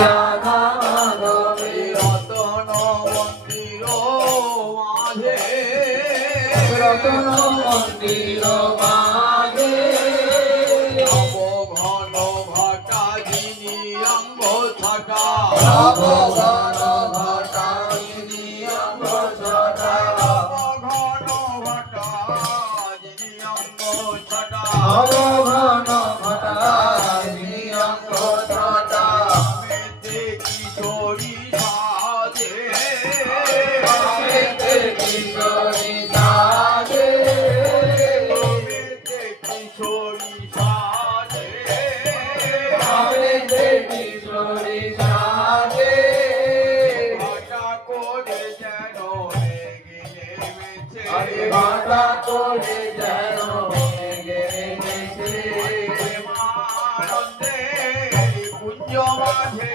রাধা মাধবে রতন মন্দির মাঝে রতন মন্দির মাঝে নব ঘন ঘটা যিনি অঙ্গ ছাটা নব ঘন ঘটা যিনি অঙ্গ ছাটা নব ঘন ঘটা যিনি অঙ্গ ছাটা নব ঘন ঘটা যিনি অঙ্গ ছাটা মেতে কিশোরী সাজে মেতে কিশোরী সাজে মেতে কিশোরী সাজে মেতে কিশোরী সাজে ভাটা করে যেন লেগে নেমেছে ভাটা করে যেন লেগে নেমেছে প্রেমানন্দে কুঞ্জ মাঝে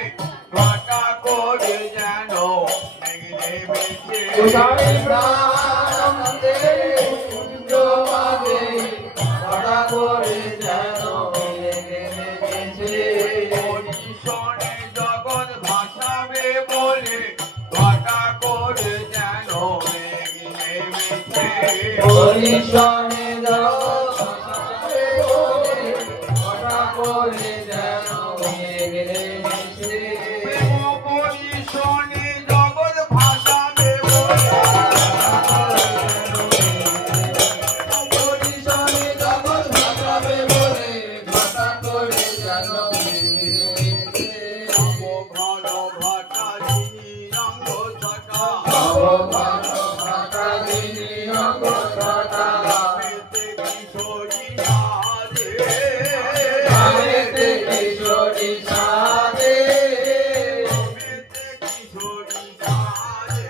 ভাটা করে যেন লেগে নেমেছে প্রেমানন্দে কুঞ্জ মাঝে ভাটা করে যেন লেগে নেমেছে হরিশনে জগৎ ভাসাবে বলে ভাটা করে যেন লেগে নেমেছে হরিশনে জগৎ ভাসাবে বলে ভাটা করে যেন লেগে নেমেছে হরিশনে জগৎ ভাসাবে বলে হরিশনে জগৎ ভাসাবে বলে ভাটা করে যেন লেগে নেমেছে নব ঘন ঘটা যিনি অঙ্গ ছাটা নব ঘন ঘটা যিনি অঙ্গ ছাটা মেতে কিশোরী সাজে মেতে কিশোরী সাজে মেতে কিশোরী সাজে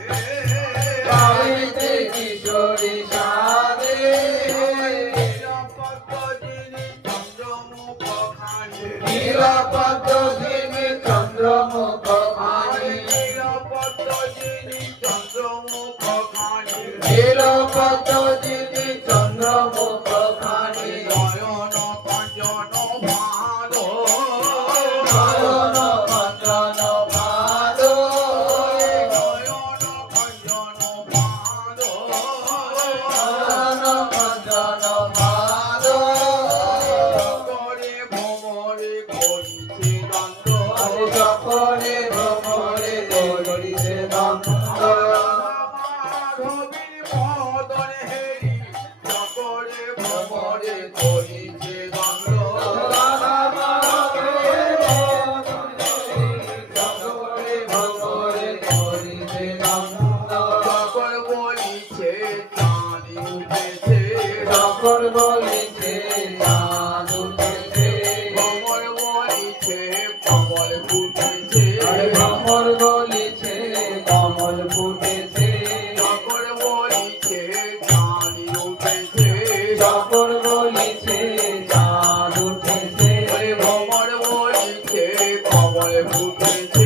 মেতে কিশোরী সাজে নীলপদ্ম যিনি চন্দ্রমুখ খানি নীলপদ্ম যিনি চন্দ্রমুখ খানি নীলপদ্ম যিনি চন্দ্রমুখ খানি নীলপদ্ম যিনি চন্দ্রমুখ খানি নয়ন কাঞ্চন ভাদ নয়ন কাঞ্চন ভাদ নয়ন কাঞ্চন ভাদ নয়ন কাঞ্চন ভাদ করে ভ্রমরে করিছে দ্বন্দ্ব করে ভ্রমরে করিছে দ্বন্দ্ব মাধবীর মদনে হেরি করে ভ্রমরে করিছে দ্বন্দ্ব করে ভ্রমরে করিছে দ্বন্দ্ব সকল বলিছে চাঁদি উঠেছে সকল বলিছে চাঁদ উঠেছে ভ্রমর বলিছে কমল ফুটেছে ভ্রমর বলিছে কমল ফুটেছে সকল বলিছে চাঁদি উঠেছে সকল বলিছে চাঁদ উঠেছে ভ্রমর বলিছে কমল ফুটেছে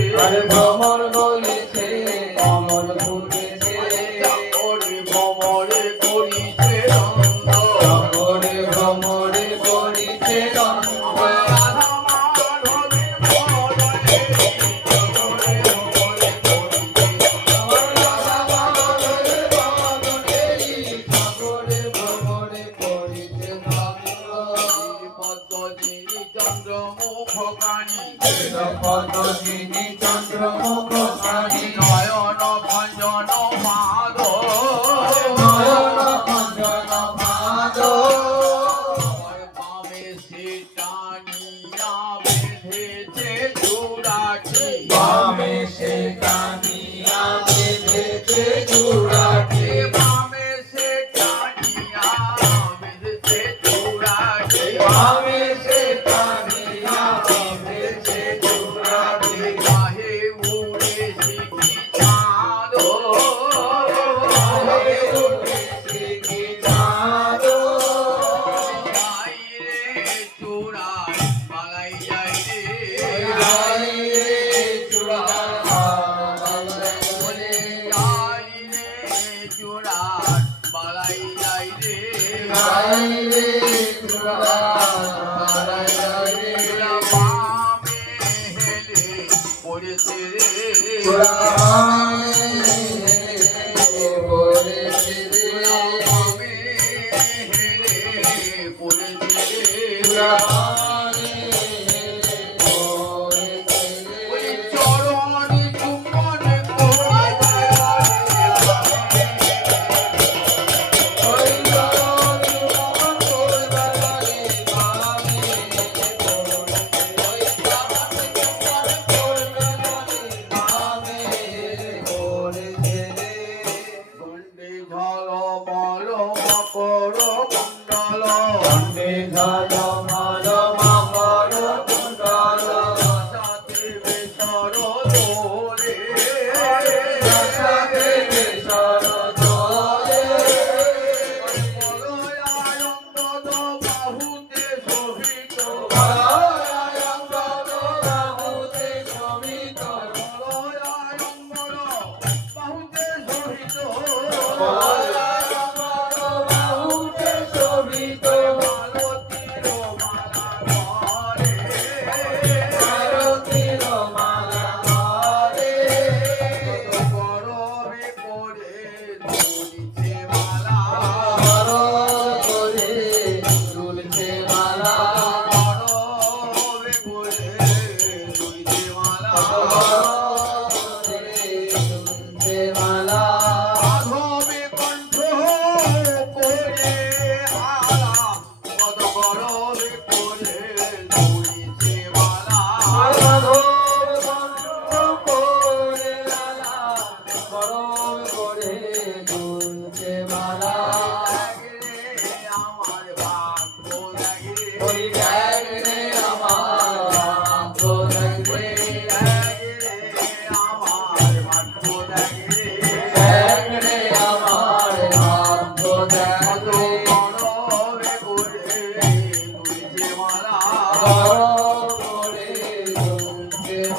ভ্রমর বলিছে কমল ফুটেছে ভ্রমরে করিছে দ্বন্দ্ব ভ্রমরে করিছে দ্বন্দ্ব রাধা মাধবীর মদনে চন্দ্রমুখ কানি পদ্মজিনী চন্দ্রমুখ কানি নয়ন ভঞ্জন মাধ নয়ন ভঞ্জন মাধ বামে সে টানিয়া বেঁধেছে জোড়াটি বামে সে টানিয়া বেঁধেছে জোড়াটি বামে সে টানিয়া বেঁধেছে জোড়াটি বামে সে টানিয়া বেঁধেছে জোড়াটি গাহে উড়ে পড়েছে রে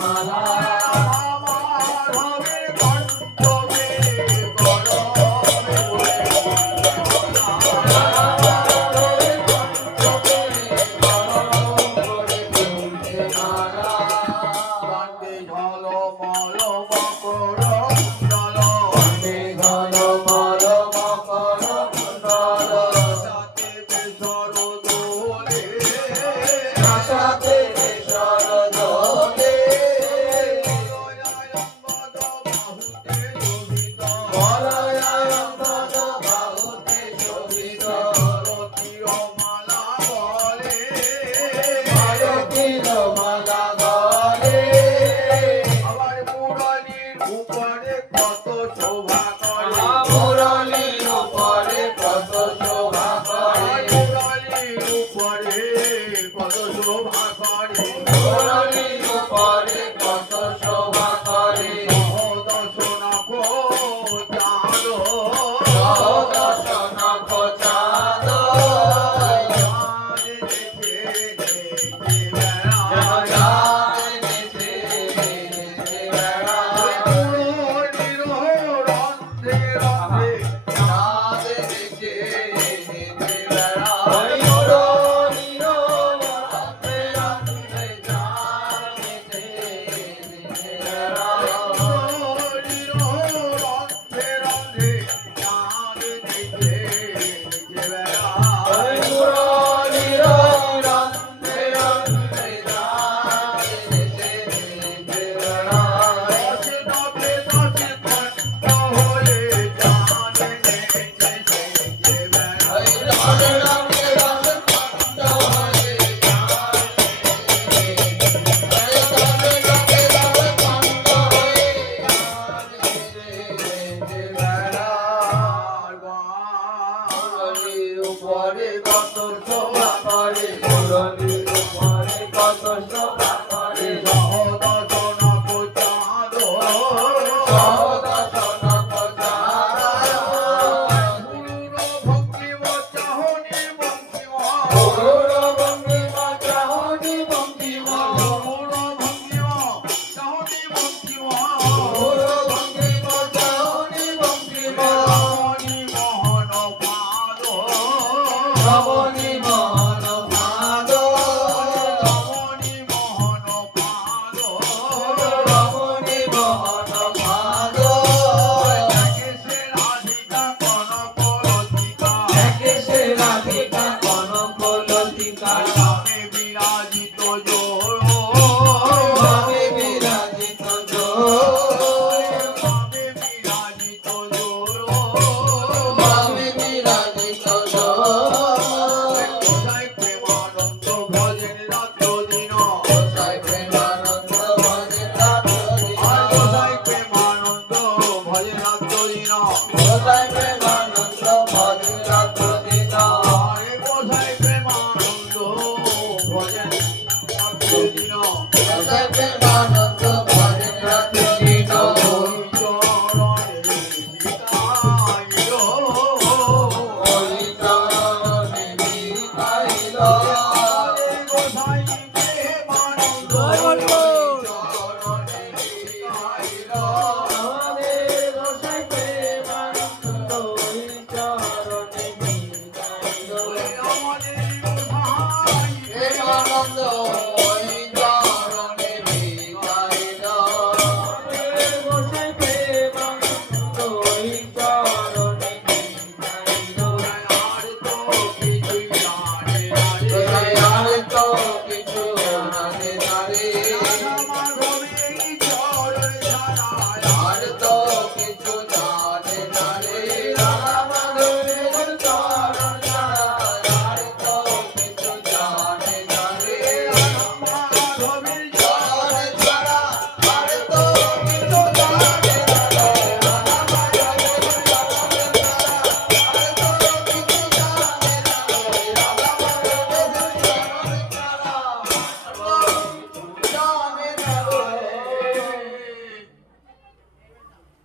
মালা